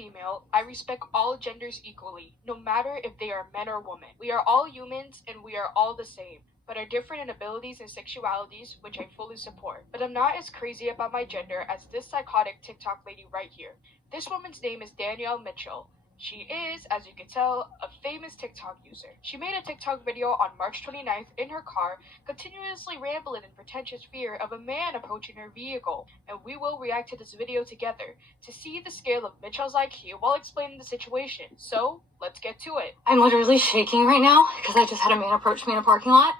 female, I respect all genders equally, no matter if they are men or women. We are all humans and we are all the same, but are different in abilities and sexualities, which I fully support. But I'm not as crazy about my gender as this psychotic TikTok lady right here. This woman's name is Danielle Mitchell. She is, as you can tell, a famous TikTok user. She made a TikTok video on March 29th in her car, continuously rambling in pretentious fear of a man approaching her vehicle, and we will react to this video together to see the scale of Mitchell's IQ while explaining the situation. So, let's get to it. I'm literally shaking right now because I just had a man approach me in a parking lot,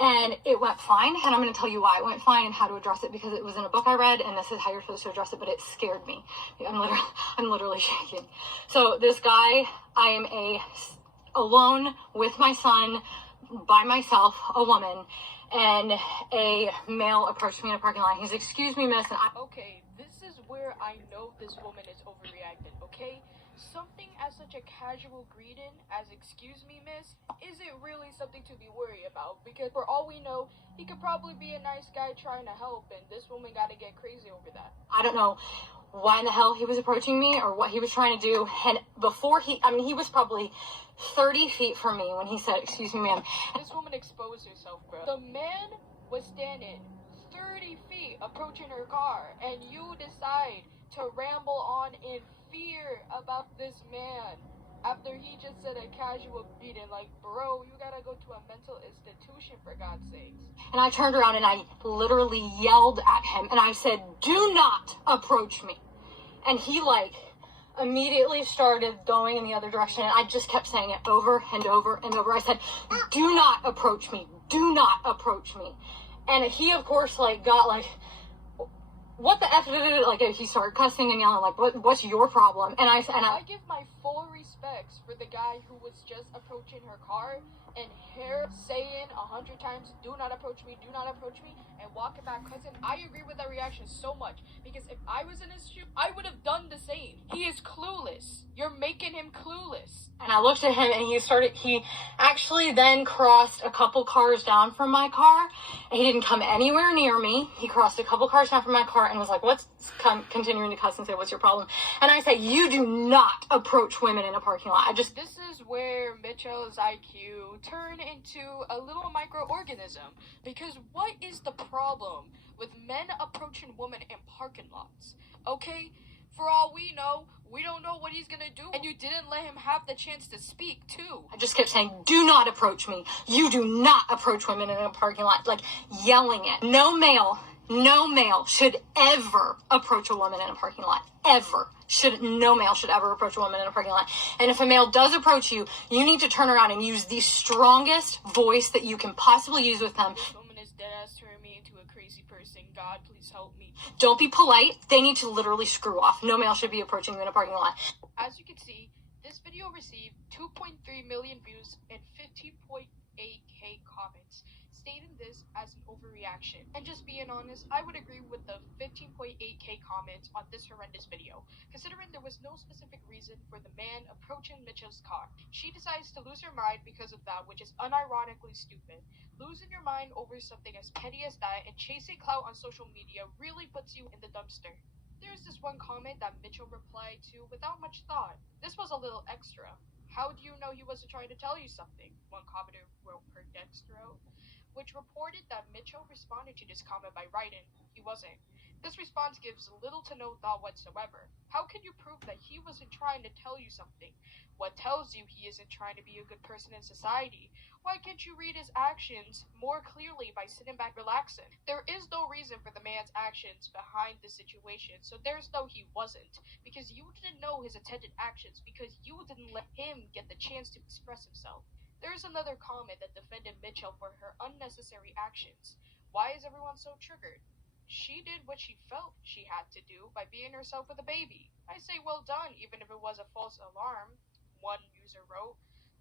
and it went fine, and I'm going to tell you why it went fine and how to address it, because it was in a book I read, and this is how you're supposed to address it, but it scared me. I'm literally shaking. So this guy, I am alone with my son, by myself, a woman, and a male approached me in a parking lot. He's, "Excuse me, miss," and Okay, this is where I know this woman is overreacting, okay? Something as such a casual greeting as "excuse me, miss" isn't really something to be worried about, because for all we know, he could probably be a nice guy trying to help, and this woman got to get crazy over that. I don't know why in the hell he was approaching me or what he was trying to do. And before he was probably 30 feet from me when he said, "Excuse me, ma'am." This woman exposed herself, bro. The man was standing 30 feet approaching her car, and you decide to ramble on in fear about this man after he just said a casual greeting. Like, bro, you gotta go to a mental institution, for God's sakes. And I turned around and I literally yelled at him and I said, "Do not approach me." And he immediately started going in the other direction, and I just kept saying it over and over and over. I said, "Do not approach me. Do not approach me." And he, of course, got "What the F?" He started cussing and yelling, what's your problem? And I give my full respects for the guy who was just approaching her car and her saying 100 times, "Do not approach me, do not approach me," and walking back cussing. I agree with that reaction so much, because if I was in his shoes, I would have done the same. He is clueless. You're making him clueless. And I looked at him, and he actually then crossed a couple cars down from my car. And he didn't come anywhere near me. He crossed a couple cars down from my car and was like, continuing to cuss and say, "What's your problem?" And I said, "You do not approach women in a parking lot." This is where Mitchell's IQ turned into a little microorganism. Because what is the problem with men approaching women in parking lots? Okay? For all we know, we don't know what he's gonna do, and you didn't let him have the chance to speak, too. I just kept saying, "Do not approach me. You do not approach women in a parking lot," yelling it. No male should ever approach a woman in a parking lot. Ever. No male should ever approach a woman in a parking lot. And if a male does approach you, you need to turn around and use the strongest voice that you can possibly use with them. This woman is deadass turning me into a crazy person. God, please help me. Don't be polite. They need to literally screw off. No male should be approaching you in a parking lot. As you can see, this video received 2.3 million views and 15.8k comments, stating this as an overreaction. And just being honest, I would agree with the 15.8k comments on this horrendous video, considering there was no specific reason for the man approaching Mitchell's car. She decides to lose her mind because of that, which is unironically stupid. Losing your mind over something as petty as that and chasing clout on social media really puts you in the dumpster. There's this one comment that Mitchell replied to without much thought. This was a little extra. "How do you know he wasn't trying to tell you something?" one commenter wrote per Dextro, which reported that Mitchell responded to this comment by writing, "He wasn't." This response gives little to no thought whatsoever. How can you prove that he wasn't trying to tell you something? What tells you he isn't trying to be a good person in society? Why can't you read his actions more clearly by sitting back relaxing? There is no reason for the man's actions behind the situation, so there's no "he wasn't," because you didn't know his intended actions, because you didn't let him get the chance to express himself. There's another comment that defended Mitchell for her unnecessary actions. Why is everyone so triggered? She did what she felt she had to do by being herself with a baby. I say well done, even if it was a false alarm, one user wrote.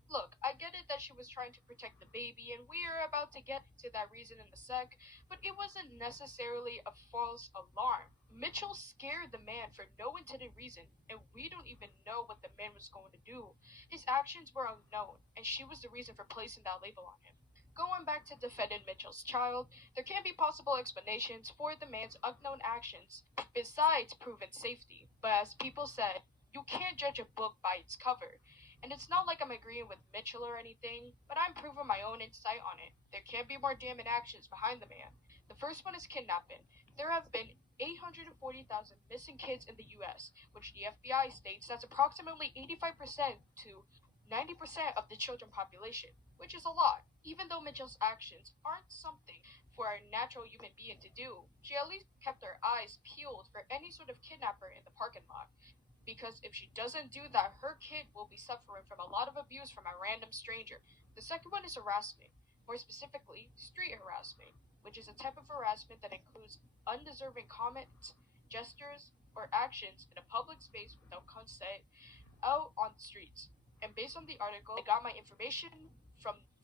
Look, I get it that she was trying to protect the baby, and we are about to get to that reason in a sec, but it wasn't necessarily a false alarm. Mitchell scared the man for no intended reason, and we don't even know what the man was going to do. His actions were unknown, and she was the reason for placing that label on him. Going back to defending Mitchell's child, there can be possible explanations for the man's unknown actions, besides proven safety. But as people said, You can't judge a book by its cover. And it's not like I'm agreeing with Mitchell or anything, but I'm proving my own insight on it. There can't be more damning actions behind the man. The first one is kidnapping. There have been 840,000 missing kids in the US, which the FBI states that's approximately 85% to 90% of the children population, which is a lot. Even though Mitchell's actions aren't something for a natural human being to do, she at least kept her eyes peeled for any sort of kidnapper in the parking lot. Because if she doesn't do that, her kid will be suffering from a lot of abuse from a random stranger. The second one is harassment, more specifically, street harassment, which is a type of harassment that includes undeserving comments, gestures, or actions in a public space without consent out on the streets. And based on the article, I got my information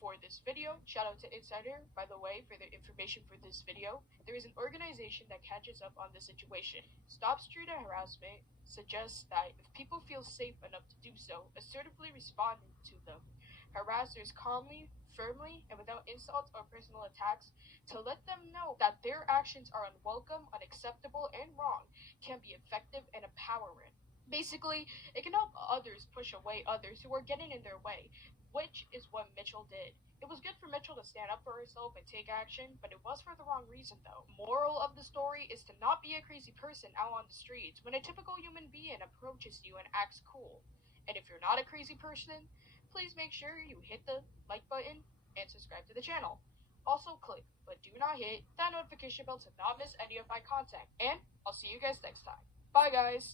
for this video. Shout out to Insider, by the way, for the information for this video. There is an organization that catches up on the situation. Stop Street Harassment suggests that if people feel safe enough to do so, assertively responding to them, harassers calmly, firmly, and without insults or personal attacks, to let them know that their actions are unwelcome, unacceptable, and wrong, can be effective and empowering. Basically, it can help others push away others who are getting in their way, which is what Mitchell did. It was good for Mitchell to stand up for herself and take action, but it was for the wrong reason though. Moral of the story is to not be a crazy person out on the streets when a typical human being approaches you and acts cool. And if you're not a crazy person, please make sure you hit the like button and subscribe to the channel. Also click, but do not hit that notification bell to not miss any of my content. And I'll see you guys next time. Bye guys!